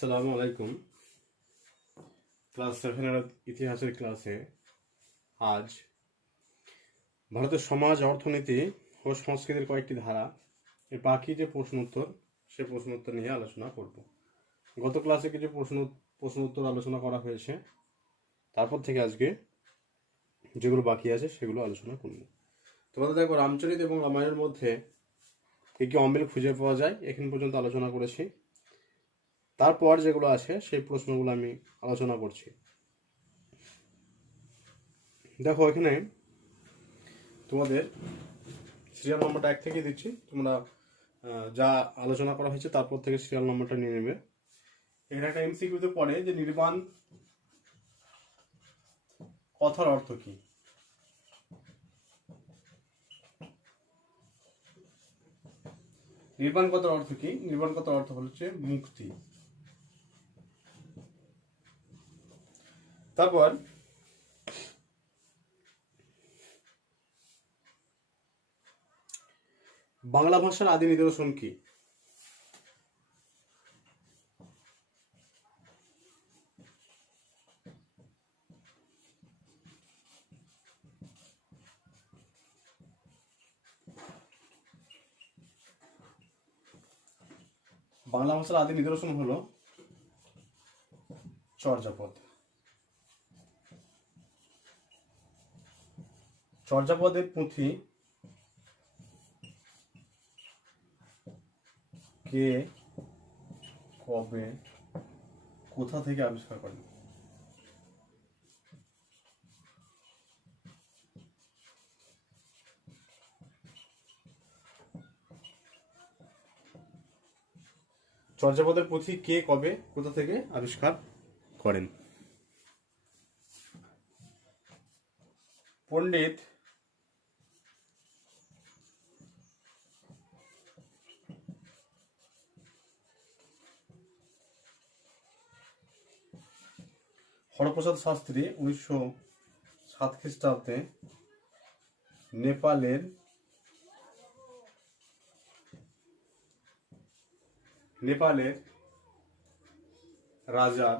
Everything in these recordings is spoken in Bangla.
আসসালামু আলাইকুম। ক্লাস 7 ইতিহাসের ক্লাসে আজ ভারতের সমাজ, অর্থনীতি ও সংস্কৃতির কয়েকটি ধারা এর বাকি যে প্রশ্নোত্তর, সে প্রশ্নোত্তর নিয়ে আলোচনা করব। গত ক্লাসে কিছু প্রশ্নোত্তর আলোচনা করা হয়েছে, তারপর থেকে আজকে যেগুলো বাকি আছে সেগুলো আলোচনা করব। তোমাদের দেখো, রামচরিত এবং রামায়ণের মধ্যে কি কি অমিল খুঁজে পাওয়া যায় এখন পর্যন্ত আলোচনা করেছি। তারপর যেগুলো আছে সেই প্রশ্নগুলো আমি আলোচনা করছি। দেখো, এখানে তোমাদের সিরিয়াল নম্বরটা 1 থেকে দিচ্ছি, তোমরা যা আলোচনা করা হয়েছে তারপর থেকে সিরিয়াল নম্বরটা নিয়ে নেবে। এখানে একটা এমসিকিউতে পড়ে যে নির্বাণ কথার অর্থ কি। নির্বাণ কথার অর্থ কি? নির্বাণ কথার অর্থ হচ্ছে মুক্তি। তারপর বাংলা ভাষার আদি নিদর্শন কি? বাংলা ভাষার আদি নিদর্শন হলো চর্যাপদ। চর্যাপদের পুঁথি কে, কবে, কোথা থেকে আবিষ্কার করেন? চর্যাপদের পুঁথি কে, কবে, কোথা থেকে আবিষ্কার করেন? পণ্ডিত হরপ্রসাদ শাস্ত্রী 1907 খ্রিস্টাব্দে নেপালের রাজার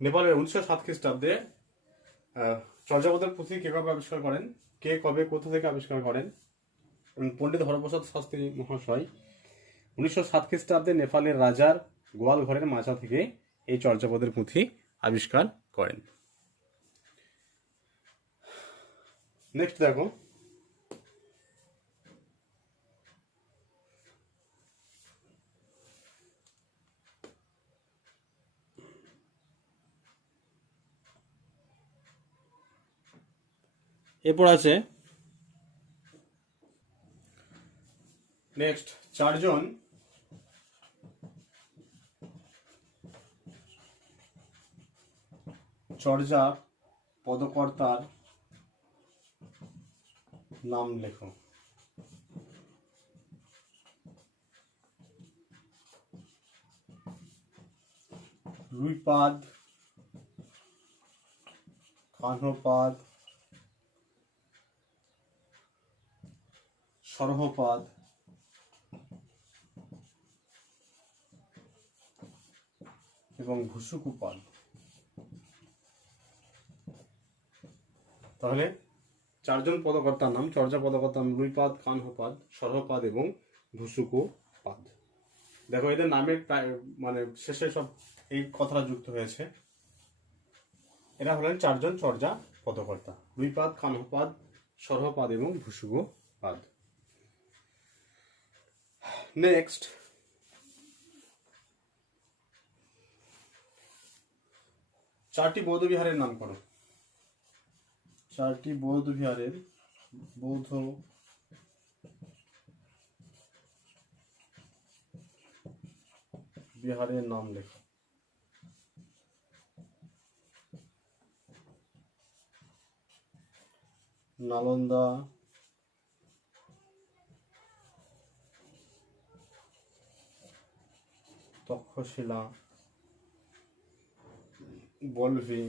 নেপালের 1907 খ্রিস্টাব্দে চর্যাপদের পুঁথি কে কবে আবিষ্কার করেন, কে কবে কোথা থেকে আবিষ্কার করেন? পণ্ডিত হরপ্রসাদ শাস্ত্রী মহাশয় 1907 খ্রিস্টাব্দে নেপালের রাজার গোয়াল ঘরের মাচা থেকে এই চর্যাপদের পুঁথি আবিষ্কার করেন। নেক্সট দেখো, এরপর আছে নেক্সট চারজন চর্যা পদকর্তার নাম লেখো। রুইপাদ, কাহ্নপাদ, সরহপাদ এবং ভুসুকুপাদ। তাহলে চারজন পদকর্তার নাম, চর্যা পদকর্তার নাম রুইপাদ, কাহ্নপাদ, সরহপাদ এবং ভুসুকুপাদ। দেখো, এদের নামের মানে শেষে সব এই কথাটা যুক্ত হয়েছে। এরা হলেন চারজন চর্যা পদকর্তা: রুইপাদ, কাহ্নপাদ, সরহপাদ এবং ভুসুকুপাদ। নেক্সট, চারটি বৌদ্ধ বিহারের নাম করো। চারটি বৌদ্ধ বিহারের নাম লেখো। নালন্দা, তক্ষশিলা, বলভি,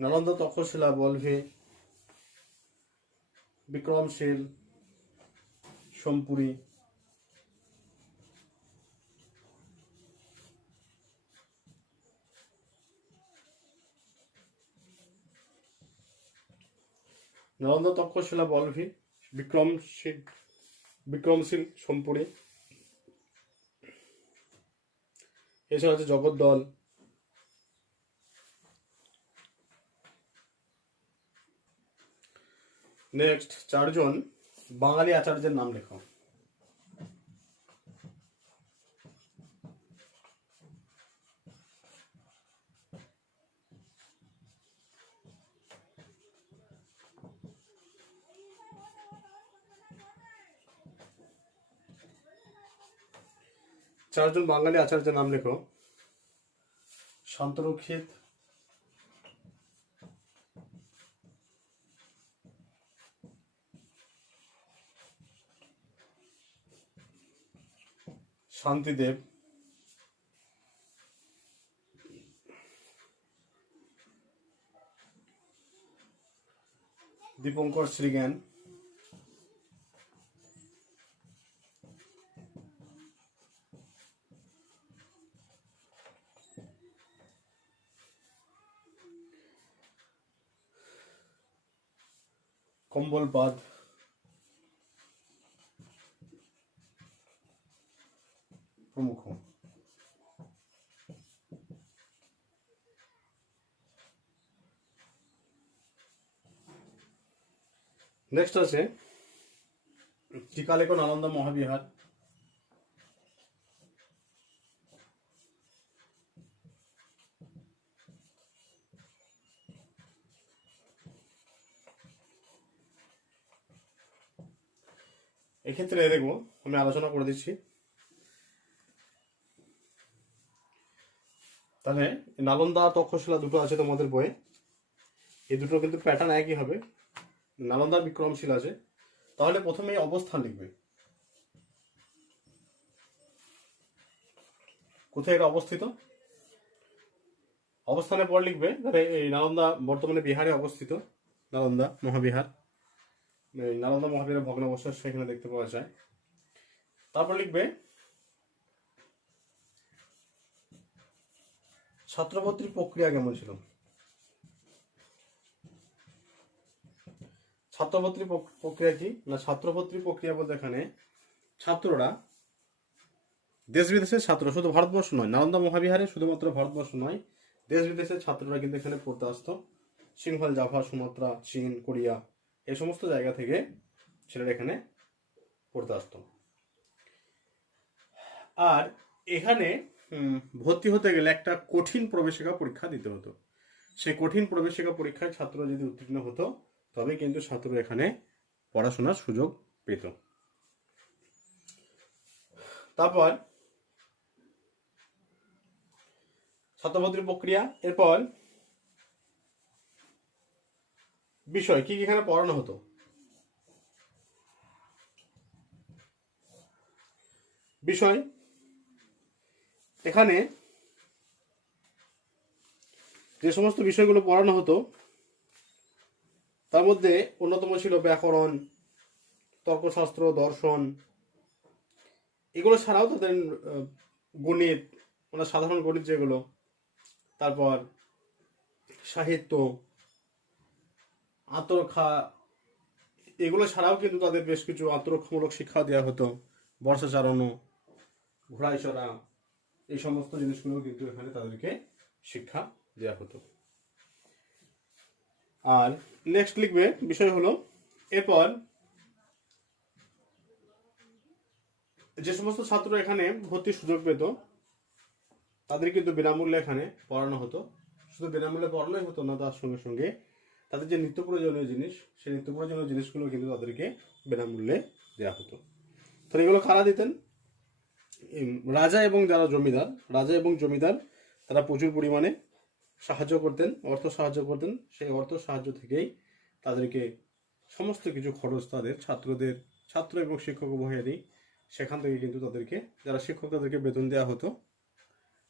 নালন্দা, তক্ষশিলা, বলভি, বিক্রমশীল, সোমপুরি, নালন্দা, তক্ষশিলা, বলভি, বিক্রমশীল, সোমপুরি। এছাড়া আছে জগদ্দল। নেক্সট, 4 জন বাঙালি আচার্যের নাম লেখো। চারজন বাঙালি আচার্যের নাম লেখো। শান্তরক্ষিত, শান্তিদেব, দীপঙ্কর শ্রীজ্ঞান, কম্বলপাদ, প্রমুখ। নেক্সট আছে টিকা লেখো নালন্দা মহাবিহার। এক্ষেত্রে দেখবো আমি আলোচনা করে দিচ্ছি। তাহলে নালন্দা, তক্ষশিলা দুটো আছে তোমাদের বইয়ে, এই দুটো কিন্তু প্যাটার্ন একই হবে। নালন্দা, বিক্রমশীল আছে। তাহলে প্রথমে অবস্থান লিখবে, কোথায় এটা অবস্থিত। অবস্থানের পর লিখবে এই নালন্দা বর্তমানে বিহারে অবস্থিত, নালন্দা মহাবিহার। নালন্দা মহাবিহারের ভগ্নাবশেষ সেখানে দেখতে পাওয়া যায়। তারপর লিখবে ছাত্রভর্তির প্রক্রিয়া কেমন ছিল। ছাত্রভর্তির প্রক্রিয়া কি না, ছাত্রভর্তির প্রক্রিয়া বলতে এখানে ছাত্ররা দেশ বিদেশের ছাত্র, শুধু ভারতবর্ষ নয়, নালন্দা মহাবিহারে শুধুমাত্র ভারতবর্ষ নয়, দেশ বিদেশের ছাত্ররা কিন্তু এখানে পড়তে আসতো। সিংহল, জাভা, সুমাত্রা, চীন, কোরিয়া এই সমস্ত জায়গা থেকে ছেলেরা এখানে পড়তে আসতো। আর এখানে ভর্তি হতে গেলে একটা কঠিন প্রবেশিকা পরীক্ষা দিতে হতো। সেই কঠিন প্রবেশিকা পরীক্ষায় ছাত্র যদি উত্তীর্ণ হতো তবে কিন্তু ছাত্র এখানে পড়াশোনার সুযোগ পেত। তারপর ছাত্রভর্তির প্রক্রিয়া, এরপর বিষয় কি কি এখানে পড়ানো হতো। বিষয় এখানে যে সমস্ত বিষয়গুলো পড়ানো হতো তার মধ্যে অন্যতম ছিল ব্যাকরণ, তর্কশাস্ত্র, দর্শন। এগুলো ছাড়াও তাদের গণিত, মানে সাধারণ গণিত যেগুলো, তারপর সাহিত্য, আত্মরক্ষা, এগুলো ছাড়াও কিন্তু তাদের বেশ কিছু আত্মরক্ষামূলক শিক্ষা দেওয়া হতো। বর্ষা চালানো, ঘোড়ায় চড়া, এই সমস্ত জিনিসগুলো কিন্তু এখানে তাদেরকে শিক্ষা দেওয়া হতো। আর নেক্সট লিখবে বিষয় হলো, এরপর যে সমস্ত ছাত্র এখানে ভর্তির সুযোগ পেত তাদের কিন্তু বিনামূল্যে এখানে পড়ানো হতো। শুধু বিনামূল্যে পড়ানোই হতো না, তার সঙ্গে সঙ্গে তাদের যে নিত্য প্রয়োজনীয় জিনিস, সেই নিত্য প্রয়োজনীয় জিনিসগুলো কিন্তু তাদেরকে বিনামূল্যে দেওয়া হতো। তো এগুলো কারা দিতেন? রাজা এবং যারা জমিদার, রাজা এবং জমিদার তারা প্রচুর পরিমাণে সাহায্য করতেন, অর্থ সাহায্য করতেন। সেই অর্থ সাহায্য থেকেই তাদেরকে সমস্ত কিছু খরচ তাদের ছাত্র এবং শিক্ষক উভয়েরই সেখান থেকে কিন্তু তাদেরকে, যারা শিক্ষক তাদেরকে বেতন দেওয়া হতো,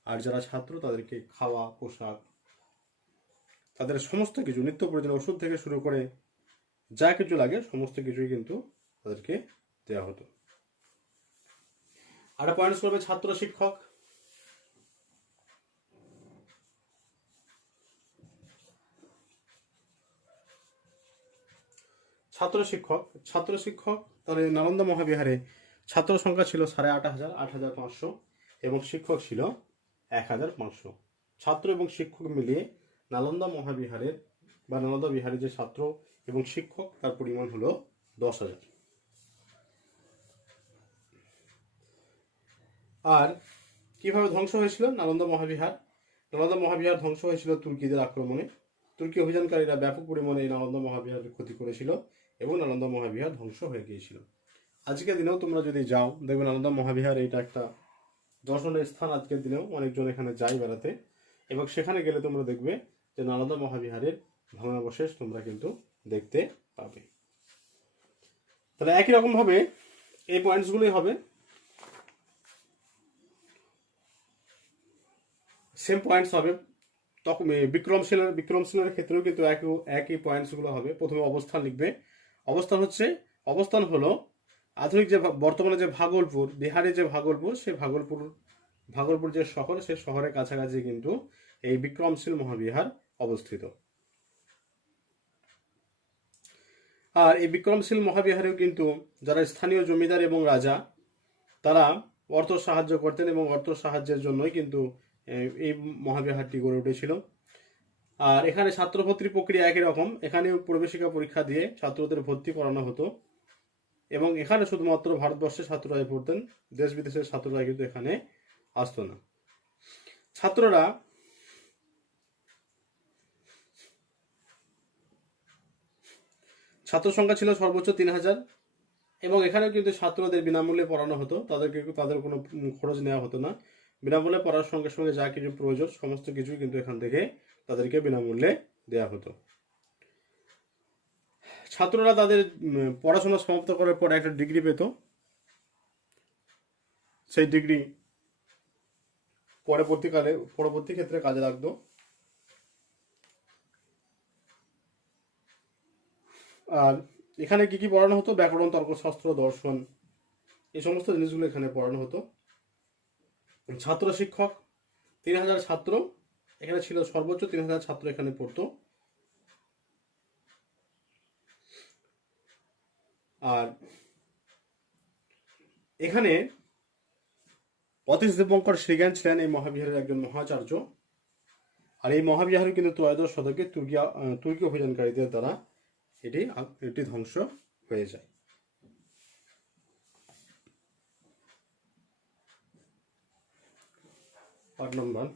আর যারা ছাত্র তাদেরকে খাওয়া, পোশাক, তাদের সমস্ত কিছু নিত্য প্রয়োজনীয় ওষুধ থেকে শুরু করে যা কিছু লাগে সমস্ত কিছুই কিন্তু তাদেরকে দেওয়া হতো। আরেকটা পয়েন্টস করবে ছাত্র শিক্ষক। ছাত্র শিক্ষক তাহলে নালন্দা মহাবিহারে ছাত্র সংখ্যা ছিল 8,500 এবং শিক্ষক ছিল 1,500। ছাত্র এবং শিক্ষক মিলিয়ে নালন্দা মহাবিহারের বা নালন্দা বিহারের যে ছাত্র এবং শিক্ষক তার পরিমাণ হলো 10,000। আর কিভাবে ধ্বংস হয়েছিল নালন্দা মহাবিহার? নালন্দা মহাবিহার ধ্বংস হয়েছিল তুর্কিদের আক্রমণে। তুর্কি অভিযানকারীরা ব্যাপক পরিমাণে এই নালন্দা মহাবিহারের ক্ষতি করেছিল এবং নালন্দা মহাবিহার ধ্বংস হয়ে গিয়েছিল। আজকের দিনেও তোমরা যদি যাও দেখবে নালন্দা মহাবিহার এটা একটা দর্শনীয় স্থান। আজকের দিনেও অনেকজন এখানে যায় বেড়াতে, এবং সেখানে গেলে তোমরা দেখবে যে নালন্দা মহাবিহারের ভগ্নাবশেষ তোমরা কিন্তু দেখতে পাবে। তাহলে একই রকম ভাবে এই পয়েন্টসগুলোই হবে, সেম পয়েন্টস হবে। তখন বিক্রমশীলের ক্ষেত্রেও কিন্তু একই পয়েন্টসগুলো হবে। প্রথমে অবস্থান লিখবে। অবস্থান হলো আধুনিক যে বর্তমানে যে ভাগলপুর, বিহারে যে ভাগলপুর, সেই ভাগলপুর যে শহর, সেই শহরের কাছাকাছি কিন্তু এই বিক্রমশীল মহাবিহার অবস্থিত। আর এই বিক্রমশীল মহাবিহারেও কিন্তু যারা স্থানীয় জমিদার এবং রাজা তারা অর্থ সাহায্য করতেন, এবং অর্থ সাহায্যের জন্যই কিন্তু এই মহাবিহারটি গড়ে উঠেছিল। আর এখানে ছাত্র ভর্তির প্রক্রিয়া একই রকম। এখানে প্রবেশিকা পরীক্ষা দিয়ে ছাত্রদের ভর্তি করানো হতো, এবং এখানে শুধুমাত্র ভারতবর্ষের ছাত্ররাই পড়তেন, দেশ বিদেশের ছাত্ররা কিন্তু এখানে আসতো না। ছাত্র সংখ্যা ছিল সর্বোচ্চ 3,000, এবং এখানেও কিন্তু ছাত্রদের বিনামূল্যে পড়ানো হতো। তাদের কোনো খরচ নেওয়া হতো না। বিনামূল্যে পড়ার সঙ্গে সঙ্গে যা কিছু প্রয়োজন সমস্ত কিছু কিন্তু এখান থেকে তাদেরকে বিনামূল্যে দেওয়া হতো। ছাত্ররা তাদের পড়াশোনা সমাপ্ত করার পর একটা ডিগ্রি পেত। সেই ডিগ্রি পরবর্তী ক্ষেত্রে কাজে লাগতো। আর এখানে কি কি পড়ানো হতো? ব্যাকরণ, তর্কশাস্ত্র, দর্শন, এই সমস্ত জিনিসগুলো এখানে পড়ানো হতো। ছাত্র শিক্ষক 3,000 ছাত্র এখানে ছিল, সর্বোচ্চ 3,000 ছাত্র এখানে পড়তো। আর এখানে অতীশ দীপঙ্কর শ্রীজ্ঞান ছিলেন এই মহাবিহারের একজন মহাচার্য। আর এই মহাবিহারে কিন্তু ত্রয়োদশ শতকে তুর্কি অভিযানকারীদের দ্বারা এটি ধ্বংস হয়ে যায়। পার্ট নাম্বার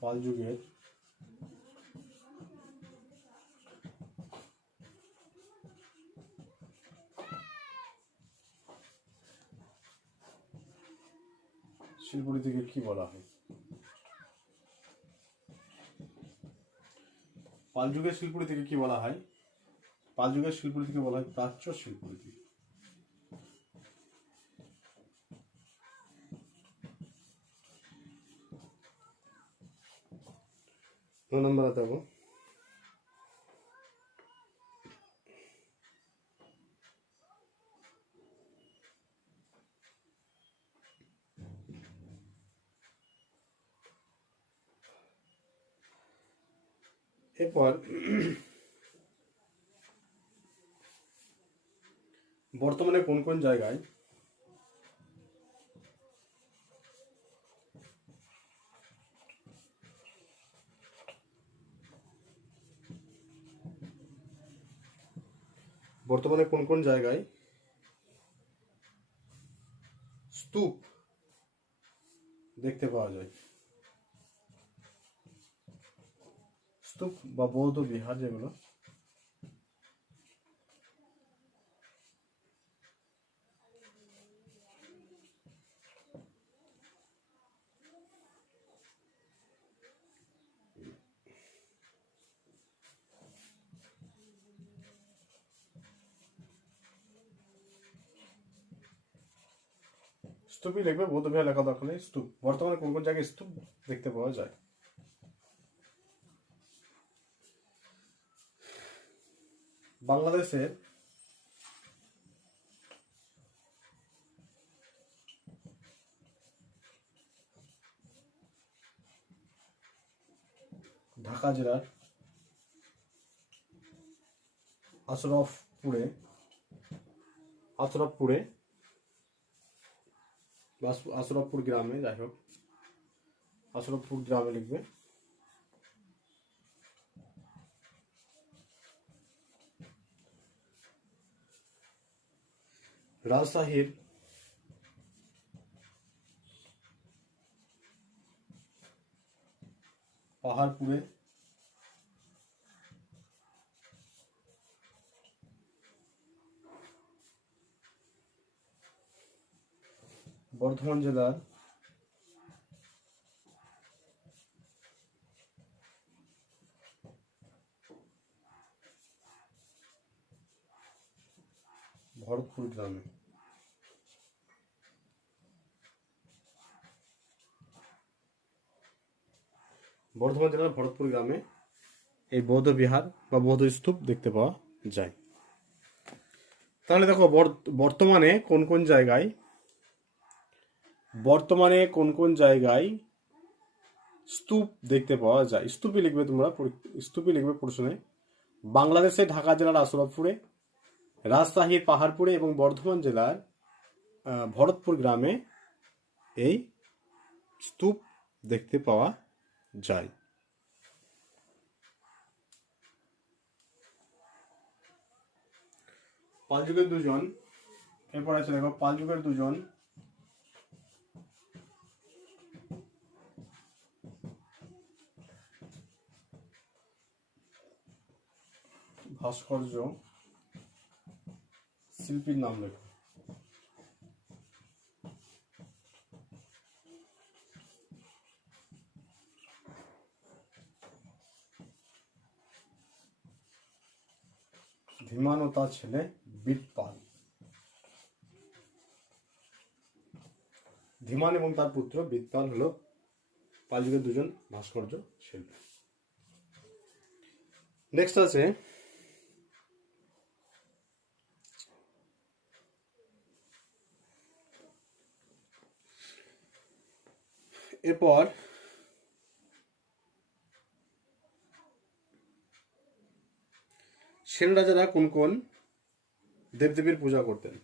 পাল যুগের শিল্পরীতিকে কি বলা হয়? পাল যুগের শিল্পরীতিকে কি বলা হয়? পাল যুগের শিল্পরীতিকে বলা হয় প্রাচ্য শিল্পরীতি। 9 নম্বরে দেবো। এরপর বর্তমানে কোন কোন জায়গায় স্তূপ দেখতে পাওয়া যায়? স্তূপ বা বৌদ্ধ বিহার যেগুলো, স্তূপই লিখবে, বৌদ্ধবিহার লেখা দরকার নেই। স্তূপ বর্তমানে কোন কোন জায়গায় স্তূপ দেখতে পাওয়া যায়? বাংলাদেশের ঢাকা জেলার আশরাফপুরে বা আশরাফপুর গ্রামে, যাই হোক আশরাফপুর গ্রামে লিখবে। রাজশাহীর পাহাড়পুরে, বর্ধমান জেলার ভরতপুর গ্রামে, বর্ধমান জেলার ভরতপুর গ্রামে এই বৌদ্ধ বিহার বা বৌদ্ধ স্তূপ দেখতে পাওয়া যায়। তাহলে দেখো বর্তমানে কোন কোন জায়গায় স্তূপ দেখতে পাওয়া যায়। স্তূপই লিখবে তোমরা, স্তূপই লিখবে প্রশ্নে। বাংলাদেশে ঢাকা জেলার আশরাফপুরে, রাজশাহীর পাহাড়পুরে এবং বর্ধমান জেলার ভরতপুর গ্রামে এই স্তূপ দেখতে পাওয়া যায়। পালযুগের দুজন, এরপর আছে দেখো পালযুগের দুজন ভাস্কর্য শিল্পীর নাম লেখো। ধীমান ও তার ছেলে বিটপাল। ধীমান এবং তার পুত্র বিটপাল হলো পালযুগের দুজন ভাস্কর্য শিল্পী। নেক্সট আছে এরপর সেন রাজারা কোন কোন দেবদেবীর পূজা করতেন?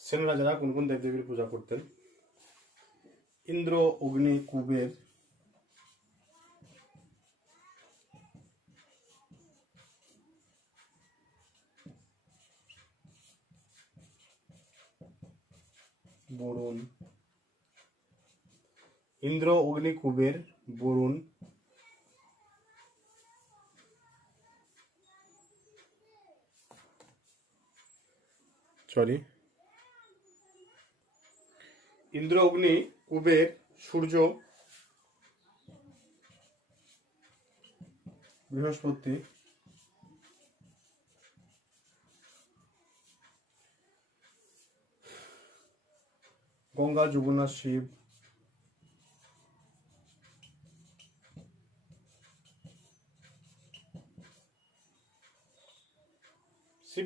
সেন রাজারা কোন কোন দেবদেবীর পূজা করতেন? ইন্দ্র, অগ্নি, কুবের, বরুণ। ইন্দ্র, অগ্নি, কুবের, বরুণ, ইন্দ্র, অগ্নি, কুবের, সূর্য, বৃহস্পতি, গঙ্গা, যমুনা, শিব,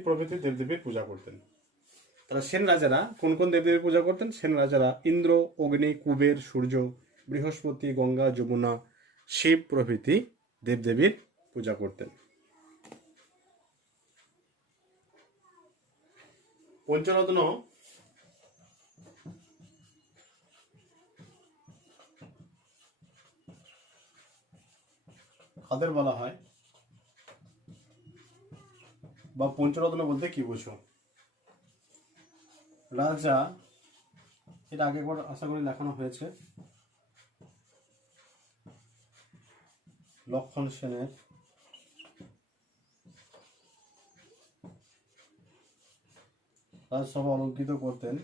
প্রভৃতি দেবদেবীর পূজা করতেন। তারা সেন রাজারা কোন কোন দেবদেবীর পূজা করতেন? সেন রাজারা ইন্দ্র, অগ্নি, কুবের, সূর্য, বৃহস্পতি, গঙ্গা, যমুনা, শিব প্রভৃতি দেবদেবীর পূজা করতেন। পঞ্চরত্ন কাদের বলা হয় বা পঞ্চরত্ন বলতে কি বুঝো? রাজা, এটা আগে একবার আশা করি দেখানো হয়েছে। লক্ষণ সেনের রাজসভা অলঙ্কৃত করতেন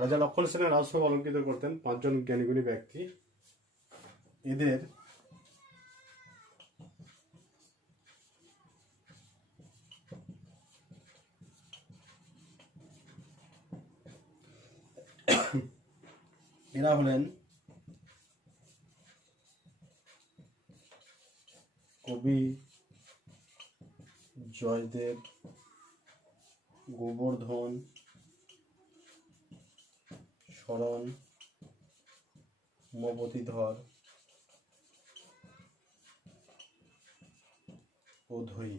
রাজা লক্ষণ সেনের রাজসভা অলঙ্কৃত করতেন পাঁচজন জ্ঞানীগুণী ব্যক্তি। এদের এরা হলেন কবি জয়দেব, গোবর্ধন, শরণ, উমাপতিধর ও ধৈ।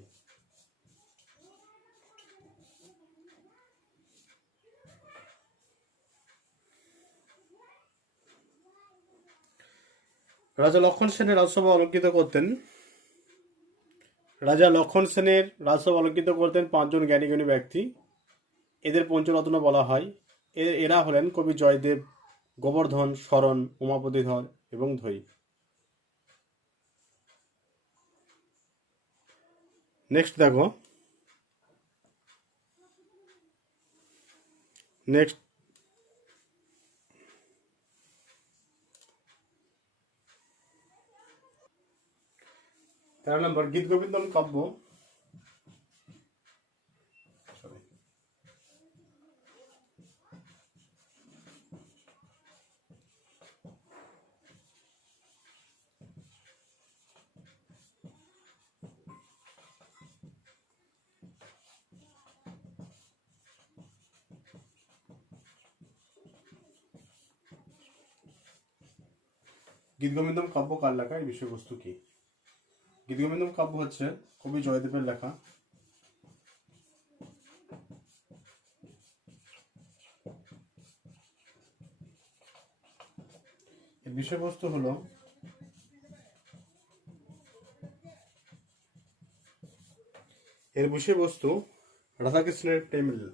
রাজা লক্ষণ সেনের রাজসভা অলঙ্কৃত করতেন পাঁচজন জ্ঞানীগুণী ব্যক্তি। এদের পঞ্চরত্ন বলা হয়। এরা হলেন কবি জয়দেব, গোবর্ধন, শরণ, উমাপতিধর এবং ধৈ। নেক্সট দেখো, নেক্সট 13 নম্বর গীত গোবিন্দম কাব্য। গীতগোবিন্দম কাব্য কার লেখা, এই বিষয়বস্তু কি? গীতগোবিন্দম কাব্য হচ্ছে কবি জয়দেবের লেখা। এর বিষয়বস্তু হলো রাধাকৃষ্ণের প্রেম লীলা।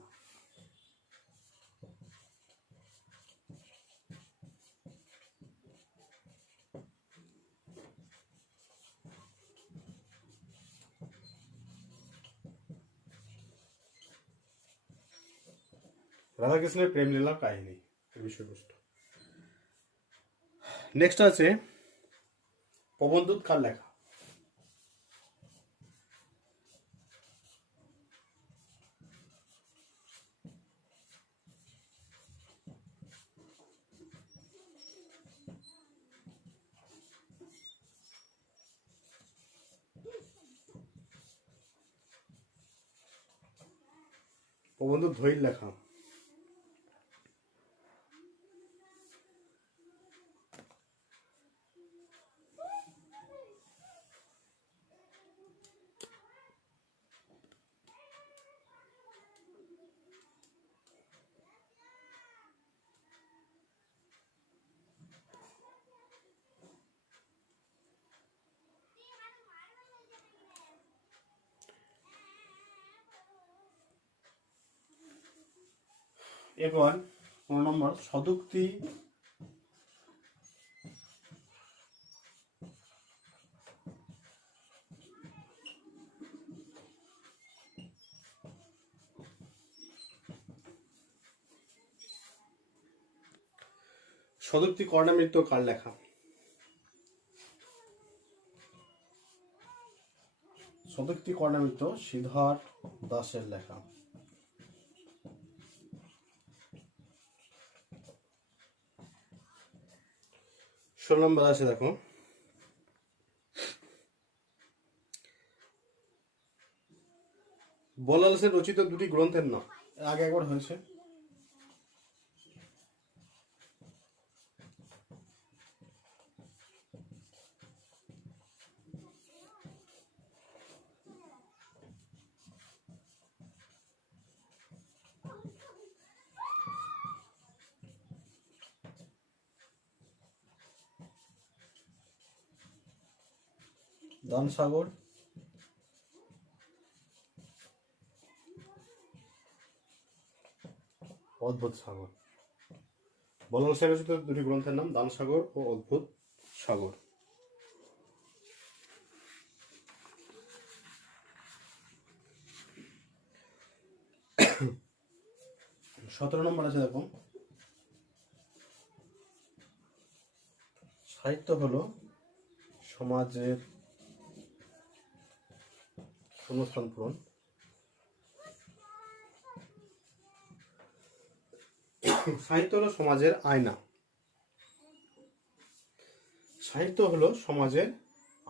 রাধাকৃষ্ণের প্রেম লীলা কাহিনী এর বিষয়বস্তু। নেক্সট আছে পবনদূত কার লেখা? পবনদূত ধৈর লেখা। এবার 15 নম্বর সদুক্তি কর্ণামৃত কার লেখা? সদুক্তি কর্ণামৃত শ্রীধর দাসের লেখা। 16 নম্বর আছে দেখো, বল্লাল সেন রচিত দুটি গ্রন্থের নাম। আগে একবার হয়েছে। দান সাগর, অদ্ভুত সাগর। বলরাম সেন রচিত দুটি গ্রন্থের নাম দান সাগর ও অদ্ভুত সাগর। 17 নম্বর আছে দেখো, সাহিত্য হলো সমাজের শূন্যস্থান পূরণ। সাহিত্য হলো সমাজের আয়না। সাহিত্য হলো সমাজের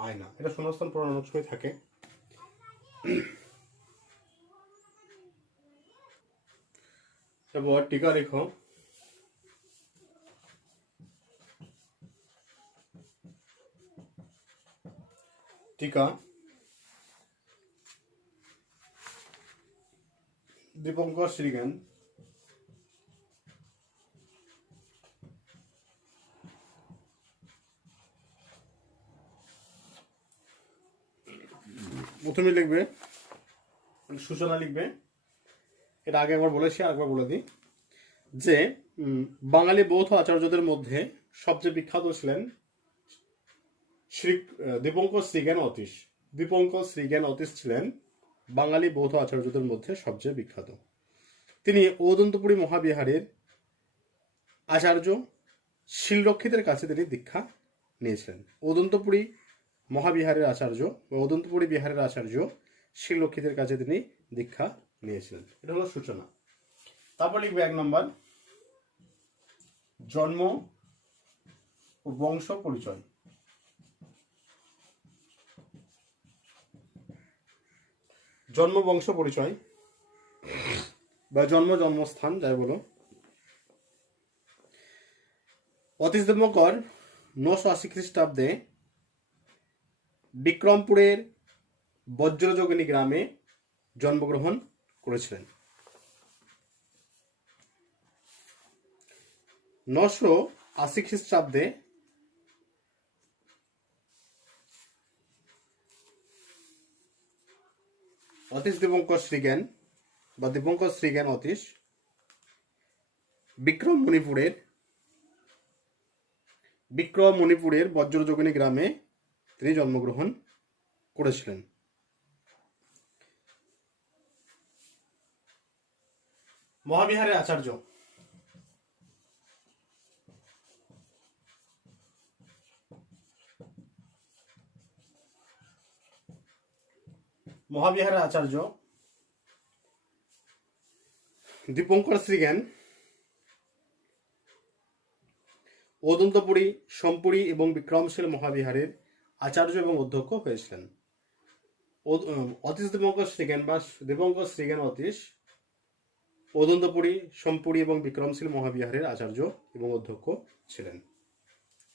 আয়না, এটা শূন্যস্থান পূরণ অনেক সময় থাকে। এবার টিকা লেখো। টিকা দীপঙ্কর শ্রীজ্ঞান প্রথমে লিখবে, সূচনা লিখবে। এটা আগে একবার বলেছি, আরেকবার বলে দিই যে বাঙালি বৌদ্ধ আচার্যদের মধ্যে সবচেয়ে বিখ্যাত ছিলেন দীপঙ্কর শ্রীজ্ঞান অতীশ। দীপঙ্কর শ্রীজ্ঞান অতীশ ছিলেন বাঙালি বৌদ্ধ আচার্যদের মধ্যে সবচেয়ে বিখ্যাত। তিনি ঔদন্তপুরী মহাবিহারের আচার্য শিলরক্ষিতের কাছে তিনি দীক্ষা নিয়েছিলেন। ঔদন্তপুরী মহাবিহারের আচার্য বা ঔদন্তপুরী বিহারের আচার্য শিলরক্ষিতের কাছে তিনি দীক্ষা নিয়েছিলেন। এটা হলো সূচনা। তারপর লিখবে 1 নম্বর, জন্ম ও বংশ পরিচয়। জন্ম বংশ পরিচয় বা জন্মস্থান যাই বলো। অতীশ দীপঙ্কর 980 খ্রিস্টাব্দে বিক্রমপুরের বজ্রযোগিনী গ্রামে জন্মগ্রহণ করেছিলেন। 980 খ্রিস্টাব্দে অতীশ দীপঙ্কর শ্রীজ্ঞান বা দীপঙ্কর শ্রীজ্ঞান অতীশ বিক্রমণিপুরের বজ্রযোগিনী গ্রামে তিনি জন্মগ্রহণ করেছিলেন। মহাবিহারের আচার্য। মহাবিহারের আচার্য দীপঙ্কর শ্রীজ্ঞান ঔদন্তপুরী, সোমপুরী এবং বিক্রমশীল মহাবিহারের আচার্য এবং অধ্যক্ষ হয়েছিলেন। অতীশ দীপঙ্কর শ্রীজ্ঞান বা দীপঙ্কর শ্রীজ্ঞান অতীশ ঔদন্তপুরী, সোমপুরী এবং বিক্রমশীল মহাবিহারের আচার্য এবং অধ্যক্ষ ছিলেন।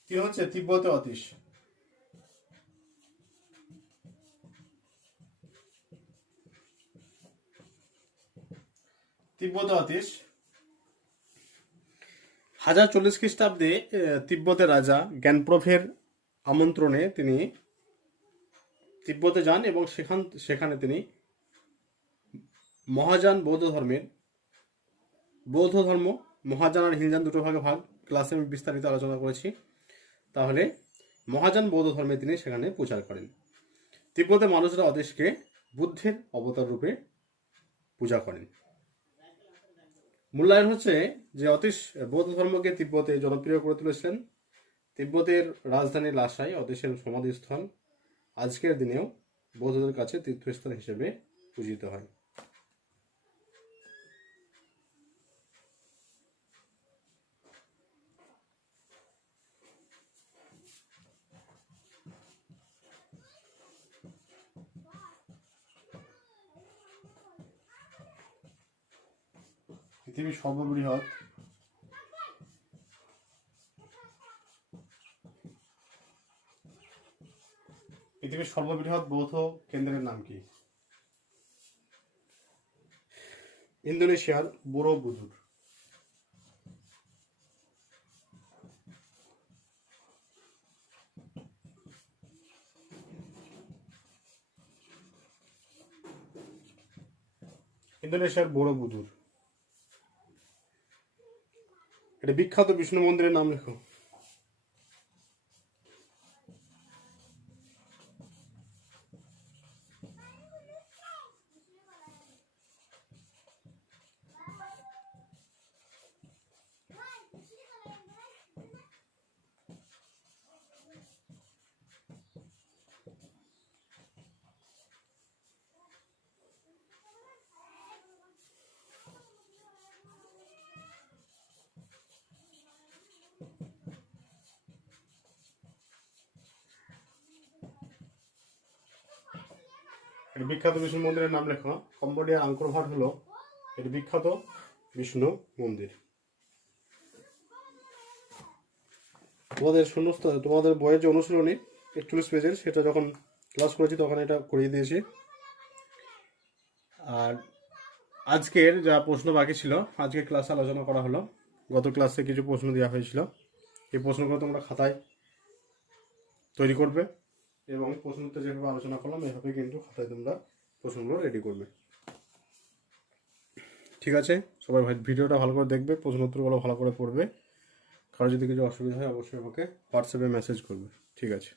তিনি হচ্ছে তিব্বতে অতীশ। তিব্বতে অতীশ 1040 খ্রিস্টাব্দে তিব্বতের রাজা জ্ঞানপ্রভের আমন্ত্রণে তিনি তিব্বতে যান এবং সেখানে তিনি মহাযান বৌদ্ধ ধর্ম মহাযান আর হিনযান দুটো ভাগে ভাগ, ক্লাসে আমি বিস্তারিত আলোচনা করেছি। তাহলে মহাযান বৌদ্ধ ধর্মে তিনি সেখানে প্রচার করেন। তিব্বতের মানুষরা অতীশকে বুদ্ধের অবতার রূপে পূজা করেন। মূল্যায়ন হচ্ছে যে অতীশ বৌদ্ধ ধর্মকে তিব্বতে জনপ্রিয় করে তুলেছিলেন। তিব্বতের রাজধানী লাসায় অতীশের সমাধিস্থল আজকের দিনেও বৌদ্ধদের কাছে তীর্থস্থান হিসেবে পূজিত হয়। পৃথিবীর সর্ববৃহৎ বৌদ্ধ কেন্দ্রের নাম কি? ইন্দোনেশিয়ার বরোবুদুর। ইন্দোনেশিয়ার বড়বুদুর। এটা বিখ্যাত বিষ্ণু মন্দিরের নাম লেখো। এটি বিখ্যাত বিষ্ণু মন্দিরের নাম লেখো। কম্বোডিয়ার আঙ্কর ভাট হলো এটি বিখ্যাত বিষ্ণু মন্দির। তোমাদের বইয়ের যে অনুশীলনী 41 পেজের, সেটা যখন ক্লাস করেছি তখন এটা করিয়ে দিয়েছি। আর আজকের যা প্রশ্ন বাকি ছিল আজকে ক্লাসে আলোচনা করা হলো। গত ক্লাসে কিছু প্রশ্ন দেওয়া হয়েছিল, এই প্রশ্নগুলো তোমরা খাতায় তৈরি করবে এবং প্রশ্ন উত্তর যেভাবে আলোচনা করলাম এভাবে কিন্তু খাতায় তোমরা প্রশ্নগুলো রেডি করবে। ঠিক আছে, সবাই ভিডিওটা ভালো করে দেখবে, প্রশ্ন উত্তরগুলো ভালো করে পড়বে। কারো যদি কিছু অসুবিধা হয় অবশ্যই আমাকে হোয়াটসঅ্যাপে মেসেজ করবে। ঠিক আছে।